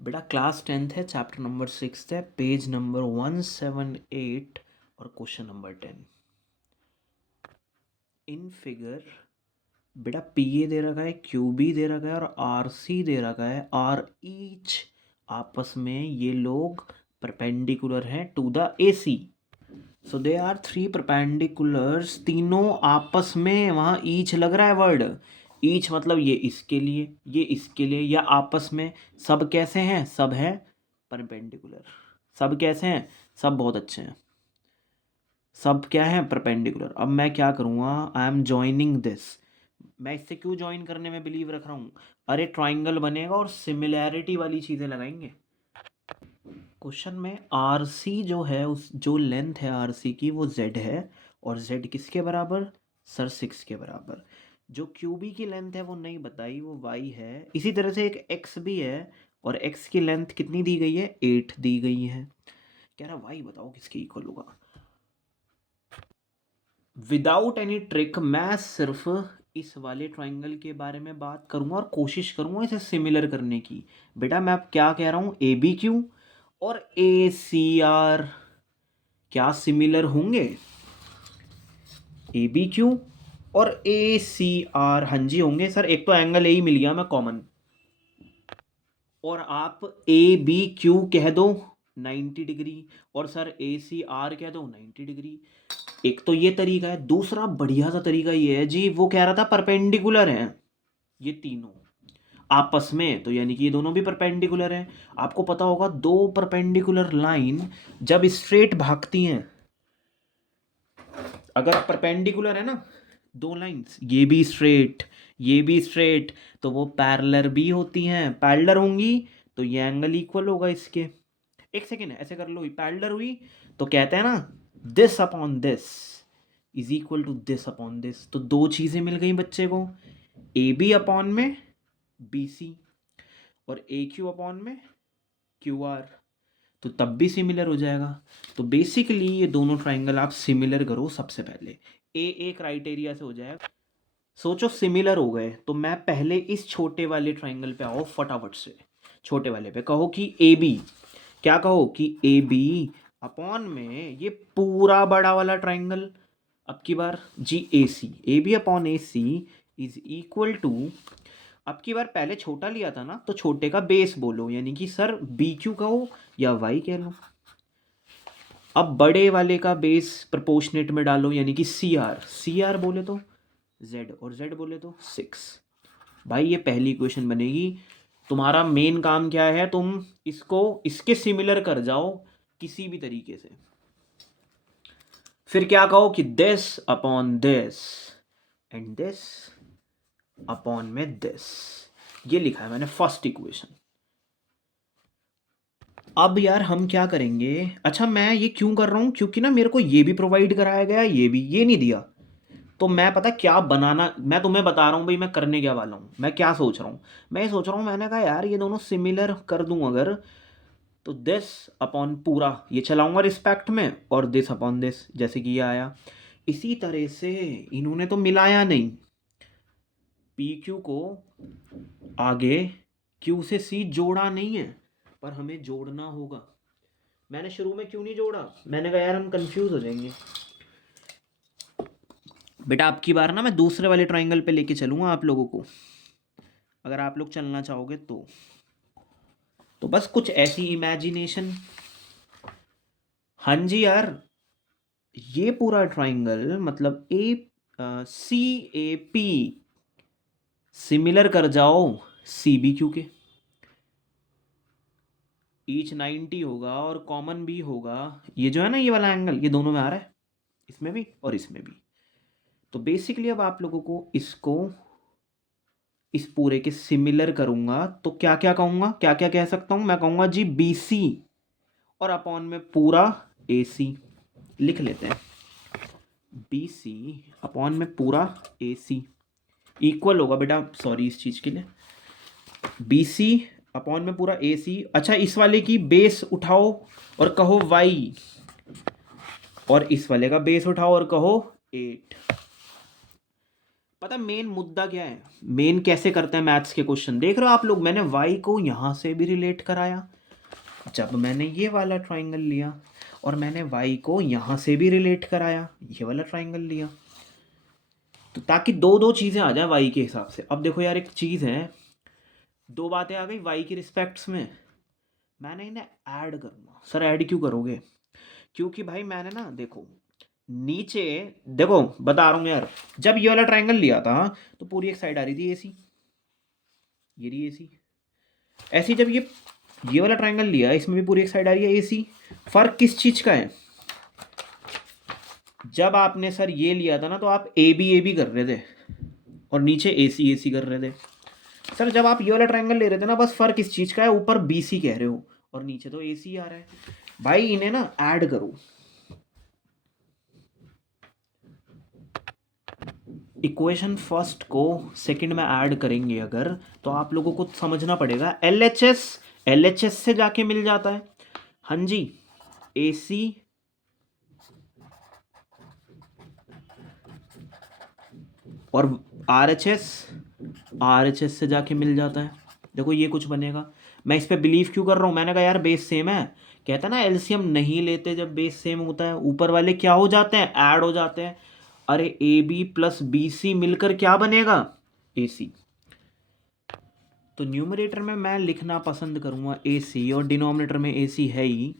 बेटा class 10th है, chapter number 6 है, पेज नंबर 178 और क्वेश्चन नंबर 10। इन फिगर बेटा पी ए दे रखा है, क्यू बी दे रखा है और आर सी दे रखा है। आर ईच आपस में ये लोग परपेंडिकुलर हैं to the A C. So they are three perpendiculars, तीनों आपस में, वहाँ ईच लग रहा है वर्ड। ईच मतलब ये इसके लिए, ये इसके लिए, या आपस में। सब कैसे हैं? सब है परपेंडिकुलर। सब कैसे हैं? सब बहुत अच्छे हैं। सब क्या है? परपेंडिकुलर। अब मैं क्या करूँगा? I am joining this. मैं इससे क्यों ज्वाइन करने में बिलीव रख रहा हूँ? अरे ट्राइंगल बनेगा और सिमिलैरिटी वाली चीज़ें लगाएंगे। क्वेश्चन में आर सी जो है, उस जो लेंथ है आर सी की वो जेड है, और जेड किसके बराबर? सर 6 के बराबर। जो क्यू बी की लेंथ है वो नहीं बताई, वो वाई है। इसी तरह से एक एक्स भी है, और एक्स की लेंथ कितनी दी गई है? 8 दी गई है। कह रहा वाई बताओ किसके इक्वल होगा। विदाउट एनी ट्रिक मैं सिर्फ इस वाले ट्राइंगल के बारे में बात करूंगा और कोशिश करूंगा इसे सिमिलर करने की। बेटा मैं अब क्या कह रहा हूँ? ए बी क्यू और ए सी आर क्या सिमिलर होंगे? ए बी क्यू और ए सी आर, हाँ जी होंगे सर। एक तो एंगल ए ही मिल गया मैं कॉमन, और आप ए बी क्यू कह दो 90 डिग्री, और सर ए सी आर कह दो 90 डिग्री। एक तो ये तरीका है। दूसरा बढ़िया सा तरीका ये है जी, वो कह रहा था परपेंडिकुलर हैं ये तीनों आपस में, तो यानी कि ये दोनों भी परपेंडिकुलर हैं। आपको पता होगा दो परपेंडिकुलर लाइन जब स्ट्रेट भागती हैं, अगर परपेंडिकुलर है ना दो लाइंस, ये भी स्ट्रेट ये भी स्ट्रेट, तो वो पैरेलल भी होती हैं। पैरेलल होंगी तो ये एंगल इक्वल होगा इसके। एक सेकेंड ऐसे कर लो, पैरेलल हुई तो कहते हैं ना this upon this is equal to this upon this. तो दो चीजें मिल गई बच्चे को, ए बी अपॉन में बी सी, और ए क्यू अपॉन में क्यू आर, तो तब भी सिमिलर हो जाएगा। तो बेसिकली ये दोनों ट्राइंगल आप सिमिलर करो सबसे पहले, ए क्राइटेरिया से हो जाएगा। सोचो सिमिलर हो गए तो मैं पहले इस छोटे वाले ट्राइंगल पे आओ फटाफट से। छोटे वाले पे कहो कि ए बी, क्या कहो कि ए बी अपॉन में ये पूरा बड़ा वाला ट्राइंगल। अब की बार जी A B upon A C is equal to, अब की बार पहले छोटा लिया था ना तो छोटे का बेस बोलो, यानी कि सर बी क्यू कहो या वाई कह लो। अब बड़े वाले का बेस प्रोपोर्शनेट में डालो, यानी कि सी आर बोले तो जेड, और जेड बोले तो 6। भाई ये पहली क्वेश्चन बनेगी। तुम्हारा मेन काम क्या है? तुम इसको इसके सिमिलर कर जाओ किसी भी तरीके से। फिर क्या कहो कि this upon this and this upon में दिस। ये लिखा है मैंने फर्स्ट इक्वेशन। अब यार हम क्या करेंगे? अच्छा मैं ये क्यों कर रहा हूँ? क्योंकि ना मेरे को ये भी प्रोवाइड कराया गया, ये भी, ये नहीं दिया। तो मैं पता क्या बनाना, मैं तुम्हें बता रहा हूँ भाई मैं करने क्या वाला हूँ। मैं क्या सोच रहा हूँ? मैं ये सोच रहा हूँ, मैंने कहा यार ये दोनों सिमिलर कर दूं अगर, तो दिस अपॉन पूरा ये चलाऊंगा रिस्पेक्ट में, और दिस अपॉन दिस, जैसे कि ये आया। इसी तरह से इन्होंने तो मिलाया नहीं, पी क्यू को आगे क्यू से सी जोड़ा नहीं है, पर हमें जोड़ना होगा। मैंने शुरू में क्यों नहीं जोड़ा? मैंने कहा यार हम कंफ्यूज हो जाएंगे। बेटा अब की बार ना मैं दूसरे वाले ट्राइंगल पे लेके चलूंगा आप लोगों को, अगर आप लोग चलना चाहोगे तो बस कुछ ऐसी इमेजिनेशन। हाँ जी यार, ये पूरा ट्राइंगल मतलब ए सी ए पी सिमिलर कर जाओ सी बी क्यू के। ईच 90 होगा और कॉमन भी होगा। ये जो है ना ये वाला एंगल, ये दोनों में आ रहा है, इसमें भी और इसमें भी। तो बेसिकली अब आप लोगों को इसको इस पूरे के सिमिलर करूंगा तो क्या क्या कहूंगा, क्या क्या कह सकता हूं? मैं कहूंगा जी बी सी और अपॉन में पूरा ए सी। लिख लेते हैं, बी सी अपॉन में पूरा ए सी इक्वल होगा बेटा, सॉरी इस चीज़ के लिए, बी सी अपॉन में पूरा ए सी। अच्छा इस वाले की बेस उठाओ और कहो वाई, और इस वाले का बेस उठाओ और कहो 8। पता मेन मुद्दा क्या है, मेन कैसे करते हैं मैथ्स के क्वेश्चन देख रहे हो आप लोग। मैंने y को यहाँ से भी रिलेट कराया जब मैंने ये वाला ट्राइंगल लिया, और मैंने y को यहाँ से भी रिलेट कराया, ये वाला ट्राइंगल लिया, तो ताकि दो दो चीज़ें आ जाए y के हिसाब से। अब देखो यार, एक चीज़ है, दो बातें आ गई y की रिस्पेक्ट्स में, मैंने इन्हें ऐड करूँगा। सर ऐड क्यों करोगे? क्योंकि भाई मैंने ना देखो नीचे, देखो बता रहा हूँ यार, जब ये वाला ट्राइंगल लिया था तो पूरी एक साइड आ रही थी AC, ये रही AC। ऐसी जब ये वाला ट्राइंगल लिया, इसमें भी पूरी एक साइड आ रही है AC। फर्क किस चीज का है? जब आपने सर ये लिया था ना तो आप AB कर रहे थे और नीचे AC कर रहे थे। सर जब आप ये वाला ट्राइंगल ले रहे थे ना, बस फर्क इस चीज का है, ऊपर BC कह रहे हो और नीचे तो AC आ रहा है। भाई इन्हें ना ऐड करो, इक्वेशन फर्स्ट को सेकंड में ऐड करेंगे अगर, तो आप लोगों को समझना पड़ेगा LHS से जाके मिल जाता है। हाँ जी, AC और RHS से जाके मिल जाता है। देखो ये कुछ बनेगा। मैं इस पे बिलीव क्यों कर रहा हूँ? मैंने कहा यार बेस सेम है, कहता ना एलसीएम नहीं लेते जब बेस सेम होता है, ऊपर वाले क्या हो जाते हैं? ऐड हो जाते हैं। अरे AB प्लस BC मिलकर क्या बनेगा? AC। तो न्यूमरेटर में मैं लिखना पसंद करूंगा AC, और डिनोमिनेटर में AC है ही।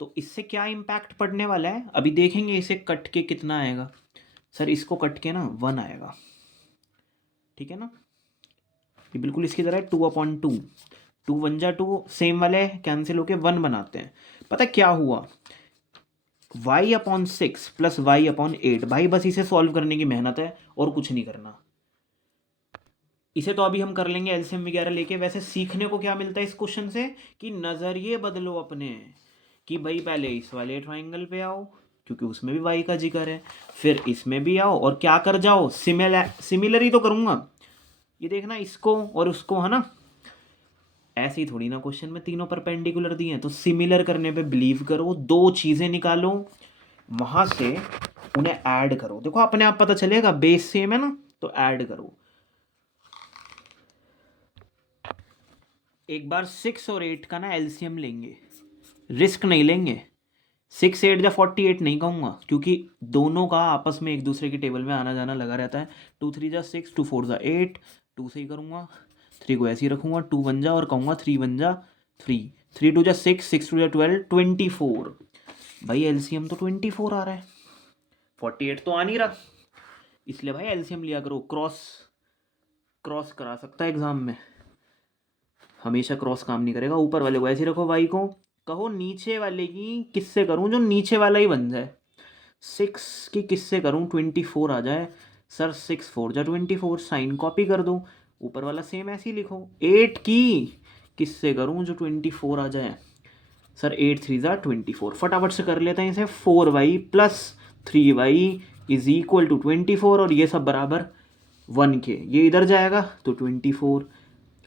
तो इससे क्या इम्पैक्ट पड़ने वाला है अभी देखेंगे। इसे कट के कितना आएगा? सर इसको कट के ना 1 आएगा, ठीक है ना? ये बिल्कुल इसकी तरह है, 2/2, 2 1 जा 2, सेम वाले कैंसिल होके 1 बनाते हैं। पता क्या हुआ? y/6 plus y/8। भाई बस इसे सॉल्व करने की मेहनत है और कुछ नहीं करना। इसे तो अभी हम कर लेंगे एलसीएम वगैरह लेके। वैसे सीखने को क्या मिलता है इस क्वेश्चन से, कि नज़रिए बदलो अपने, कि भाई पहले इस वाले ट्राइंगल पे आओ क्योंकि उसमें भी y का जिक्र है, फिर इसमें भी आओ और क्या कर जाओ, सिमिलर ही तो करूँगा। ये देखना इसको और उसको, है ना? ऐसे ही थोड़ी ना क्वेश्चन में तीनों परपेंडिकुलर दिए हैं, तो सिमिलर करने पे बिलीव करो, दो चीज़ें निकालो, वहाँ से उन्हें ऐड करो। देखो अपने आप पता चलेगा, बेस सेम है ना, तो ऐड करो। एक बार 6 और 8 का ना एलसीएम लेंगे, रिस्क नहीं लेंगे। 6 8 या 48 नहीं कहूँगा, क्योंकि दोनों का आपस में एक दूसरे की टेबल में आना जाना लगा रहता है। 2 3 जा 6, 2 4 जा 8, 2 से ही करूँगा, 3 को ऐसे ही रखूँगा, 2 1 जा और कहूँगा 3 1 जा 3, 3 2 जा 6, 6 2 जा 12, 24। भाई एलसीएम तो 24 आ रहा है, 48 तो आ नहीं रहा, इसलिए भाई एलसीएम लिया करो। क्रॉस करा सकता है एग्जाम में, हमेशा क्रॉस काम नहीं करेगा। ऊपर वाले को ऐसे रखो, वाई को कहो नीचे वाले की किससे करूं जो नीचे वाला ही बन जाए। 6 की किससे करूं 24 आ जाए। सर 6 4 जा 24, साइन कॉपी कर दो, ऊपर वाला सेम ऐसे ही लिखो। 8 की किससे करूं जो 24 आ जाए। सर 8 3 जा 24, फटाफट से कर लेते हैं इसे। 4y plus 3y is equal to 24, और ये सब बराबर 1 के, ये इधर जाएगा तो 24।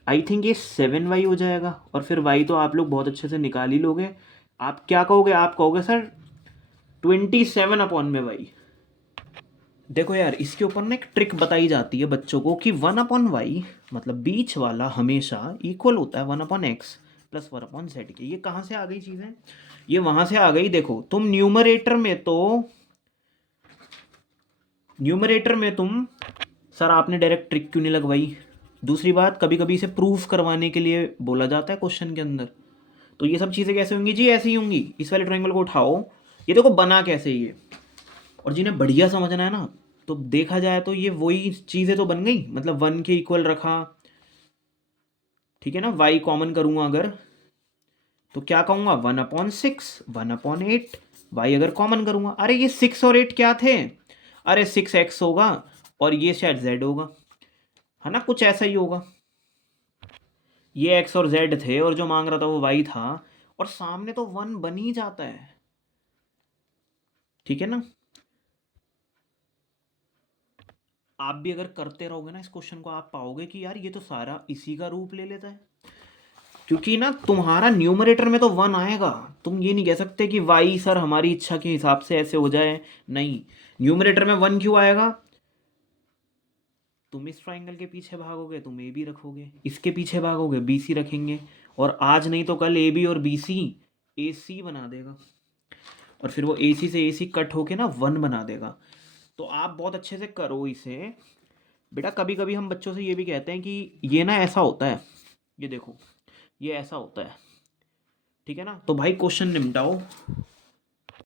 आई थिंक ये 7y हो जाएगा, और फिर y तो आप लोग बहुत अच्छे से निकाल ही लोगे। आप क्या कहोगे? आप कहोगे सर 27/y। देखो यार इसके ऊपर ना एक ट्रिक बताई जाती है बच्चों को, कि 1/y मतलब बीच वाला हमेशा इक्वल होता है 1/x प्लस 1/z के। ये कहाँ से आ गई चीज़ें? ये वहाँ से आ गई। देखो तुम न्यूमरेटर में तुम, सर आपने डायरेक्ट ट्रिक क्यों नहीं लगवाई? दूसरी बात, कभी कभी इसे प्रूफ करवाने के लिए बोला जाता है क्वेश्चन के अंदर। तो ये सब चीज़ें कैसे होंगी जी? ऐसे ही होंगी। इस वाले ट्रायंगल को उठाओ, ये देखो बना कैसे ये। और जिन्हें बढ़िया समझना है ना, तो देखा जाए तो ये वही चीज़ें तो बन गई, मतलब 1 के इक्वल रखा, ठीक है ना? y कॉमन करूँगा अगर, तो क्या कहूँगा 1/6 1/8। y अगर कॉमन करूँगा, अरे ये 6 और 8 क्या थे? अरे 6x होगा और ये शायद z होगा, है ना? कुछ ऐसा ही होगा। ये x और z थे और जो मांग रहा था वो y था, और सामने तो 1 बन ही जाता है, ठीक है ना? आप भी अगर करते रहोगे ना इस क्वेश्चन को, आप पाओगे कि यार ये तो सारा इसी का रूप ले लेता है। क्योंकि ना तुम्हारा न्यूमरेटर में तो 1 आएगा, तुम ये नहीं कह सकते कि y सर हमारी इच्छा के हिसाब से ऐसे हो जाए। नहीं, न्यूमरेटर में 1 क्यों आएगा? तुम इस ट्राइंगल के पीछे भागोगे, तुम ए बी रखोगे, इसके पीछे भागोगे बी सी रखेंगे, और आज नहीं तो कल ए बी और बी सी ए सी बना देगा, और फिर वो ए सी से ए सी कट होके ना 1 बना देगा। तो आप बहुत अच्छे से करो इसे बेटा। कभी कभी हम बच्चों से ये भी कहते हैं कि ये ना ऐसा होता है, ये देखो ये ऐसा होता है, ठीक है ना। तो भाई क्वेश्चन निपटाओ।